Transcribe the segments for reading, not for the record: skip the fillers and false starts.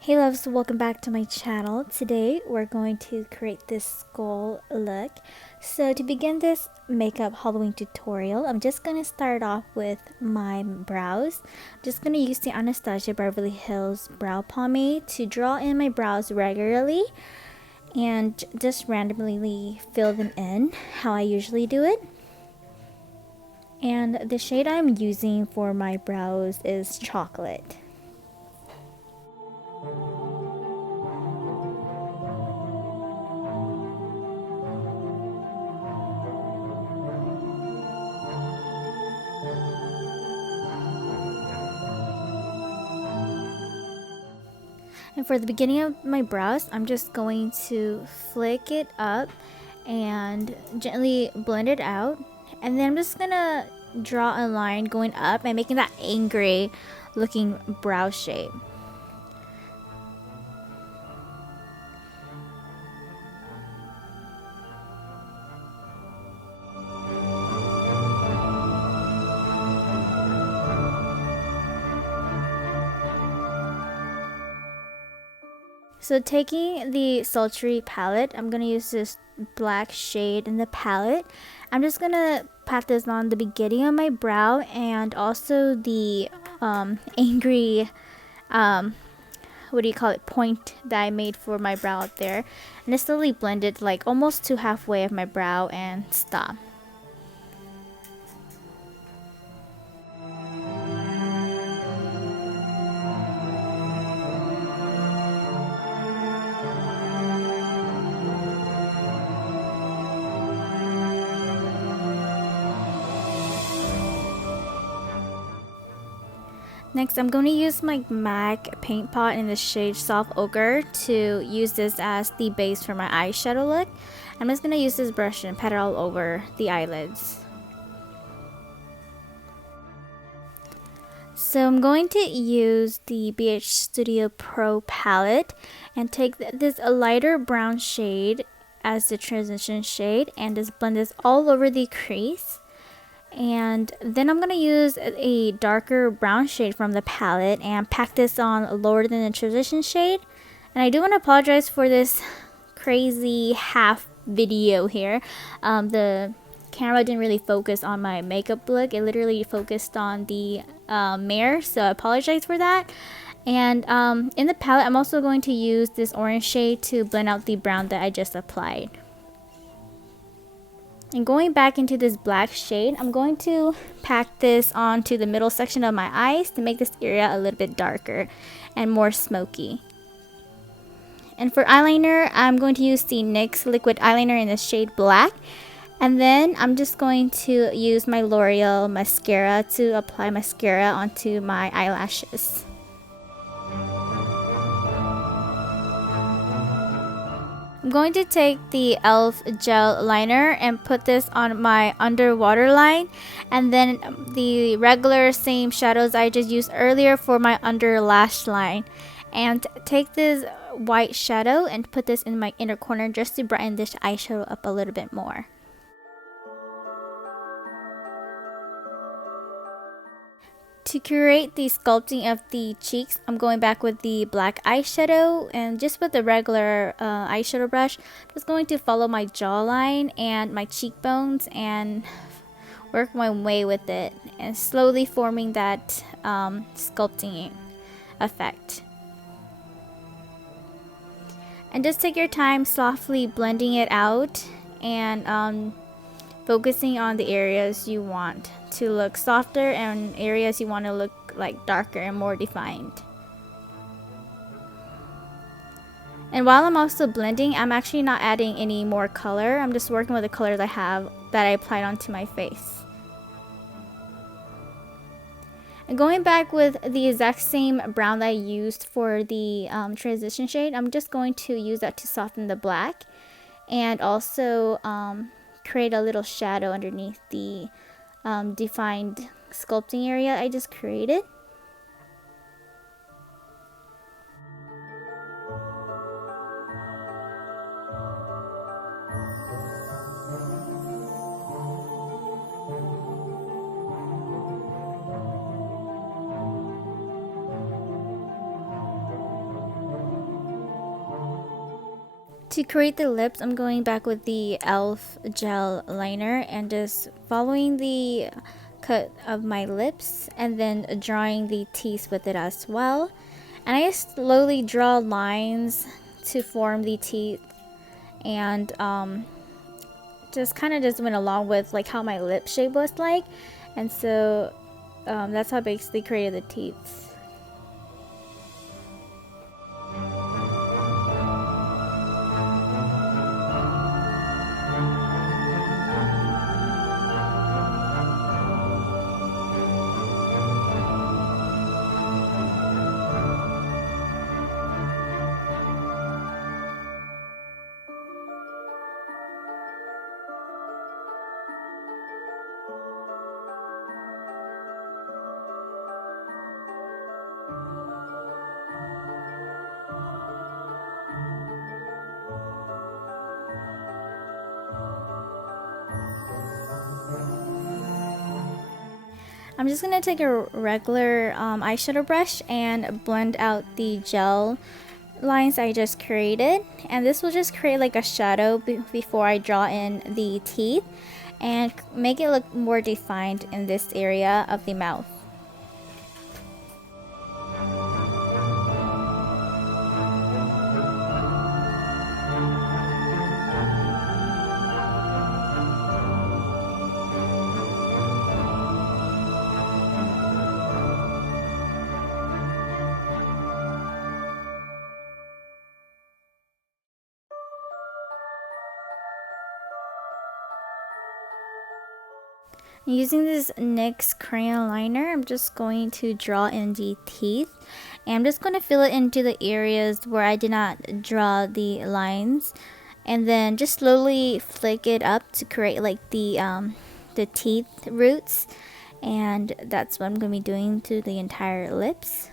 Hey loves, welcome back to my channel. Today we're going to create this skull look. So to begin this makeup Halloween tutorial, I'm just going to start off with my brows. I'm just going to use the Anastasia Beverly Hills brow pomade to draw in my brows regularly and just randomly fill them in how I usually do it. And the shade I'm using for my brows is chocolate. And for the beginning of my brows, I'm just going to flick it up and gently blend it out. And then I'm just gonna draw a line going up and making that angry looking brow shape. So taking the Sultry palette, I'm going to use this black shade in the palette. I'm just going to pat this on the beginning of my brow and also the angry, what do you call it, point that I made for my brow up there. And just slowly blend it like almost to halfway of my brow and stop. Next, I'm going to use my MAC paint pot in the shade Soft Ochre to use this as the base for my eyeshadow look. I'm just going to use this brush and pat it all over the eyelids. So I'm going to use the BH Studio Pro palette and take this lighter brown shade as the transition shade and just blend this all over the crease. And then I'm going to use a darker brown shade from the palette and pack this on lower than the transition shade. And I do want to apologize for this crazy half video here. The camera didn't really focus on my makeup look. It literally focused on the mirror, so I apologize for that. And in the palette, I'm also going to use this orange shade to blend out the brown that I just applied. And going back into this black shade, I'm going to pack this onto the middle section of my eyes to make this area a little bit darker and more smoky. And for eyeliner, I'm going to use the NYX liquid eyeliner in the shade black. And then I'm just going to use my Loreal mascara to apply mascara onto my eyelashes. I'm going to take the e.l.f. gel liner and put this on my underwater line, and then the regular same shadows I just used earlier for my under lash line, and take this white shadow and put this in my inner corner just to brighten this eyeshadow up a little bit more. To create the sculpting of the cheeks, I'm going back with the black eyeshadow, and just with the regular eyeshadow brush, I'm just going to follow my jawline and my cheekbones and work my way with it and slowly forming that sculpting effect. And just take your time softly blending it out and focusing on the areas you want to look softer and areas you want to look like darker and more defined. And while I'm also blending, I'm actually not adding any more color. I'm just working with the colors I have that I applied onto my face. And going back with the exact same brown that I used for the transition shade, I'm just going to use that to soften the black and also create a little shadow underneath the defined sculpting area I just created. To create the lips, I'm going back with the e.l.f. gel liner and just following the cut of my lips and then drawing the teeth with it as well. And I just slowly draw lines to form the teeth and just kind of just went along with like how my lip shape was like. And so that's how I basically created the teeth. I'm just going to take a regular eyeshadow brush and blend out the gel lines I just created. And this will just create like a shadow before I draw in the teeth and make it look more defined in this area of the mouth. Using this NYX crayon liner, I'm just going to draw in the teeth. And I'm just going to fill it into the areas where I did not draw the lines. And then just slowly flick it up to create like the teeth roots. And that's what I'm going to be doing to the entire lips.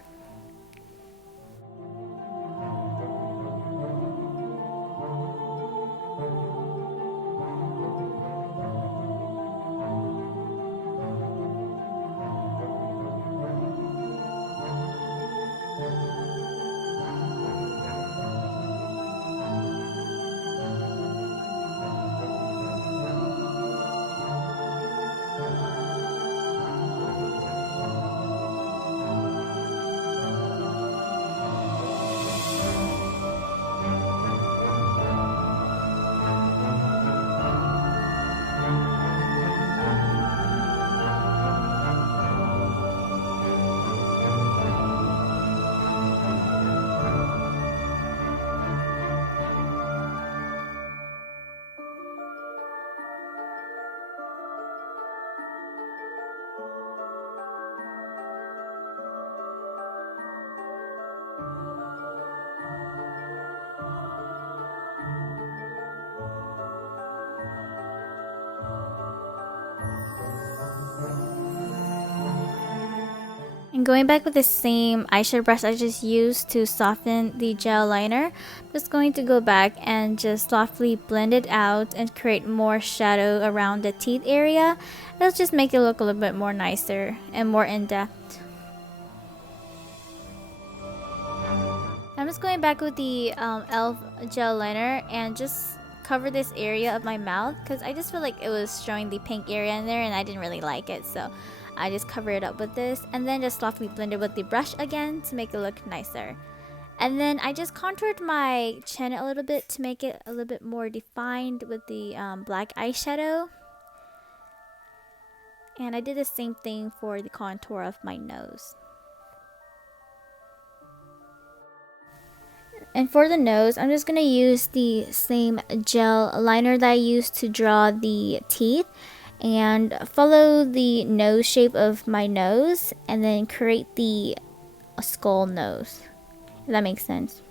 And going back with the same eyeshadow brush I just used to soften the gel liner, I'm just going to go back and just softly blend it out and create more shadow around the teeth area. It'll just make it look a little bit more nicer and more in-depth. I'm just going back with the e.l.f. gel liner and just cover this area of my mouth because I just feel like it was showing the pink area in there and I didn't really like it, so I just cover it up with this and then just softly blend it with the brush again to make it look nicer. And then I just contoured my chin a little bit to make it a little bit more defined with the black eyeshadow. And I did the same thing for the contour of my nose. And for the nose, I'm just going to use the same gel liner that I used to draw the teeth and follow the nose shape of my nose and then create the skull nose, if that makes sense.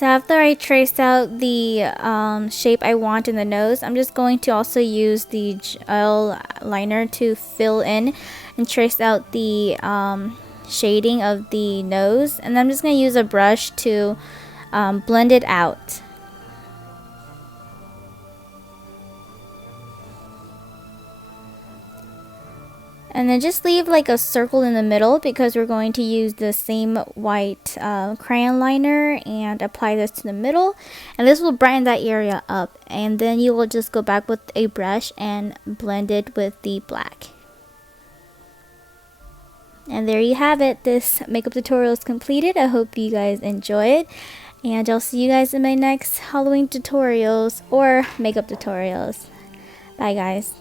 So after I traced out the shape I want in the nose, I'm just going to also use the gel liner to fill in and trace out the shading of the nose. And I'm just going to use a brush to blend it out. And then just leave like a circle in the middle because we're going to use the same white crayon liner and apply this to the middle. And this will brighten that area up. And then you will just go back with a brush and blend it with the black. And there you have it. This makeup tutorial is completed. I hope you guys enjoy it. And I'll see you guys in my next Halloween tutorials or makeup tutorials. Bye guys.